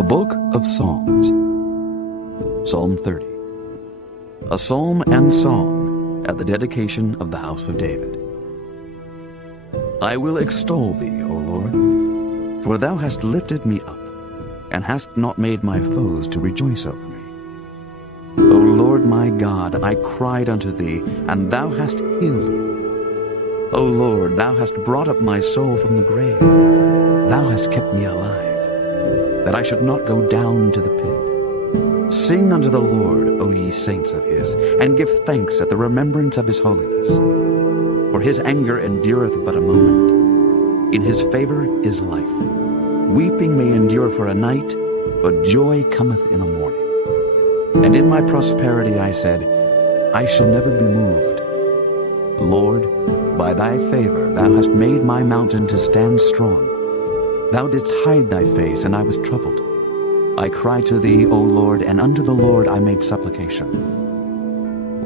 The Book of Psalms, Psalm 30, a psalm and song at the dedication of the house of David. I will extol thee, O Lord, for thou hast lifted me up, and hast not made my foes to rejoice over me. O Lord my God, I cried unto thee, and thou hast healed me. O Lord, thou hast brought up my soul from the grave. Thou hast kept me alive, that I should not go down to the pit. Sing unto the Lord, O ye saints of his, and give thanks at the remembrance of his holiness. For his anger endureth but a moment. In his favor is life. Weeping may endure for a night, but joy cometh in the morning. And in my prosperity I said, I shall never be moved. Lord, by thy favor thou hast made my mountain to stand strong. Thou didst hide thy face, and I was troubled. I cried to thee, O Lord, and unto the Lord I made supplication.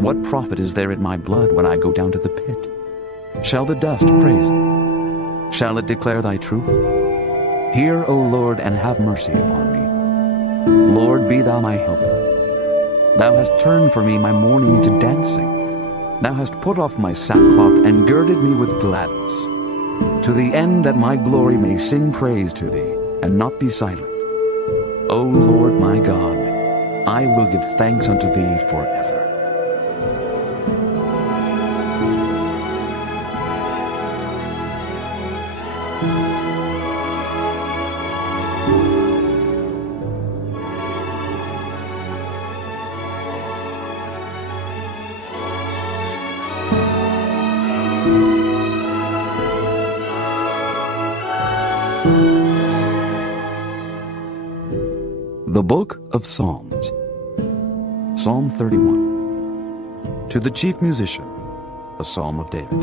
What profit is there in my blood when I go down to the pit? Shall the dust praise thee? Shall it declare thy truth? Hear, O Lord, and have mercy upon me. Lord, be thou my helper. Thou hast turned for me my mourning into dancing. Thou hast put off my sackcloth and girded me with gladness, to the end that my glory may sing praise to thee, and not be silent. O Lord my God, I will give thanks unto thee forever. The Book of Psalms, Psalm 31. To the chief musician, a psalm of David.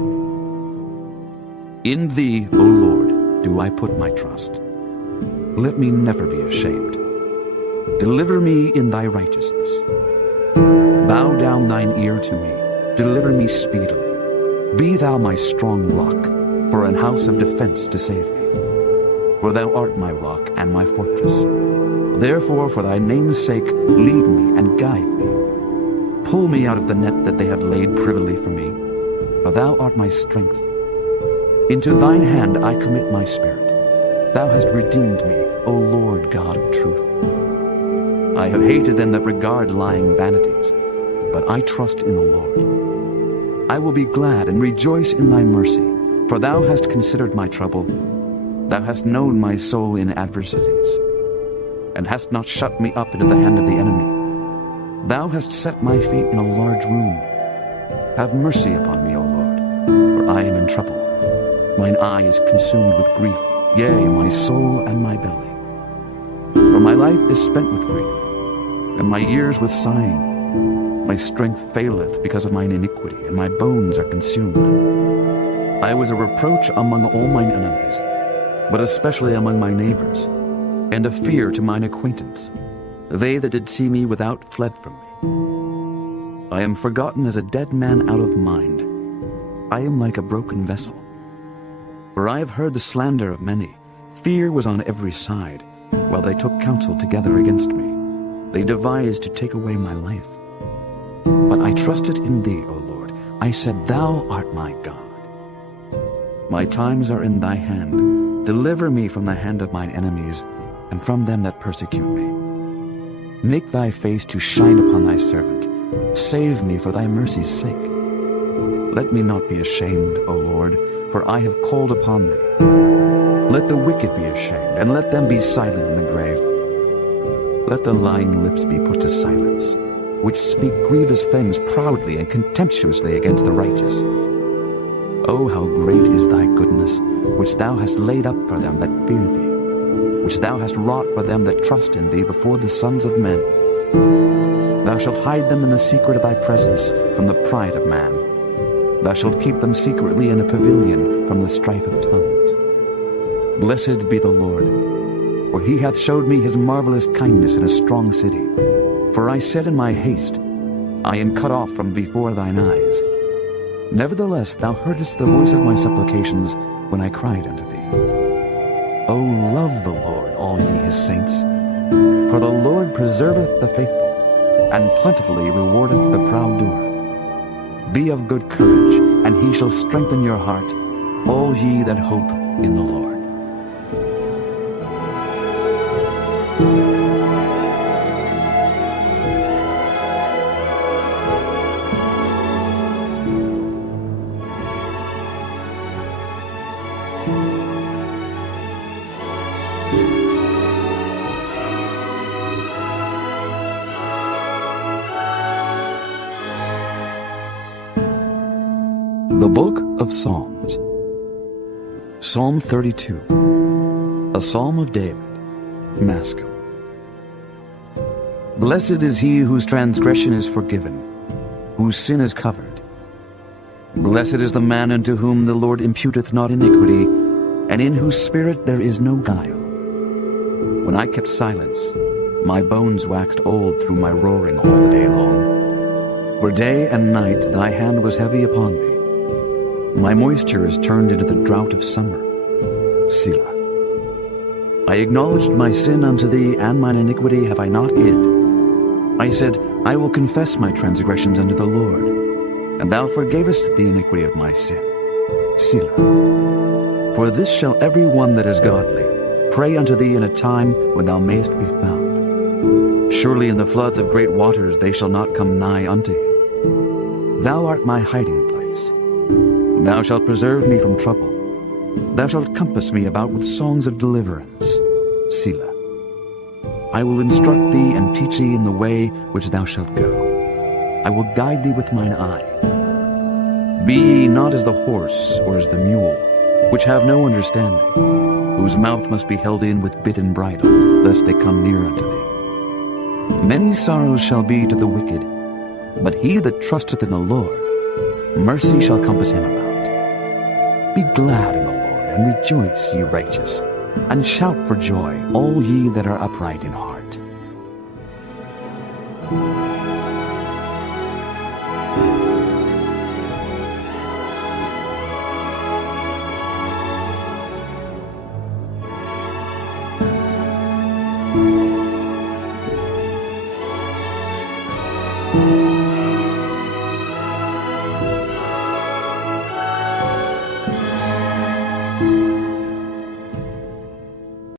In thee, O Lord, do I put my trust. Let me never be ashamed. Deliver me in thy righteousness. Bow down thine ear to me. Deliver me speedily. Be thou my strong rock, for an house of defense to save me. For thou art my rock and my fortress. Therefore, for thy name's sake, lead me and guide me. Pull me out of the net that they have laid privily for me, for thou art my strength. Into thine hand I commit my spirit. Thou hast redeemed me, O Lord God of truth. I have hated them that regard lying vanities, but I trust in the Lord. I will be glad and rejoice in thy mercy, for thou hast considered my trouble. Thou hast known my soul in adversities, and hast not shut me up into the hand of the enemy. Thou hast set my feet in a large room. Have mercy upon me, O Lord, for I am in trouble. Mine eye is consumed with grief, yea, my soul and my belly. For my life is spent with grief, and my years with sighing. My strength faileth because of mine iniquity, and my bones are consumed. I was a reproach among all mine enemies, but especially among my neighbors, and a fear to mine acquaintance. They that did see me without fled from me. I am forgotten as a dead man out of mind. I am like a broken vessel. For I have heard the slander of many. Fear was on every side, while they took counsel together against me. They devised to take away my life. But I trusted in thee, O Lord. I said, Thou art my God. My times are in thy hand. Deliver me from the hand of mine enemies, and from them that persecute me. Make thy face to shine upon thy servant. Save me for thy mercy's sake. Let me not be ashamed, O Lord, for I have called upon thee. Let the wicked be ashamed, and let them be silent in the grave. Let the lying lips be put to silence, which speak grievous things proudly and contemptuously against the righteous. O how great is thy goodness, which thou hast laid up for them that fear thee, which thou hast wrought for them that trust in thee before the sons of men. Thou shalt hide them in the secret of thy presence from the pride of man. Thou shalt keep them secretly in a pavilion from the strife of tongues. Blessed be the Lord, for he hath showed me his marvelous kindness in a strong city. For I said in my haste, I am cut off from before thine eyes. Nevertheless thou heardest the voice of my supplications when I cried unto thee. O love the Lord, all ye his saints. For the Lord preserveth the faithful, and plentifully rewardeth the proud doer. Be of good courage, and he shall strengthen your heart, all ye that hope in the Lord. The Book of Psalms. Psalm 32, a psalm of David, Maschil. Blessed is he whose transgression is forgiven, whose sin is covered. Blessed is the man unto whom the Lord imputeth not iniquity, and in whose spirit there is no guile. When I kept silence, my bones waxed old through my roaring all the day long. For day and night thy hand was heavy upon me. My moisture is turned into the drought of summer. Selah. I acknowledged my sin unto thee, and mine iniquity have I not hid. I said, I will confess my transgressions unto the Lord, and thou forgavest the iniquity of my sin. Selah. For this shall every one that is godly pray unto thee in a time when thou mayest be found. Surely in the floods of great waters they shall not come nigh unto him. Thou art my hiding place. Thou shalt preserve me from trouble. Thou shalt compass me about with songs of deliverance. Selah. I will instruct thee and teach thee in the way which thou shalt go. I will guide thee with mine eye. Be ye not as the horse or as the mule, which have no understanding, whose mouth must be held in with bit and bridle, lest they come near unto thee. Many sorrows shall be to the wicked, but he that trusteth in the Lord, mercy shall compass him about. Be glad in the Lord, and rejoice, ye righteous, and shout for joy, all ye that are upright in heart. Thank you.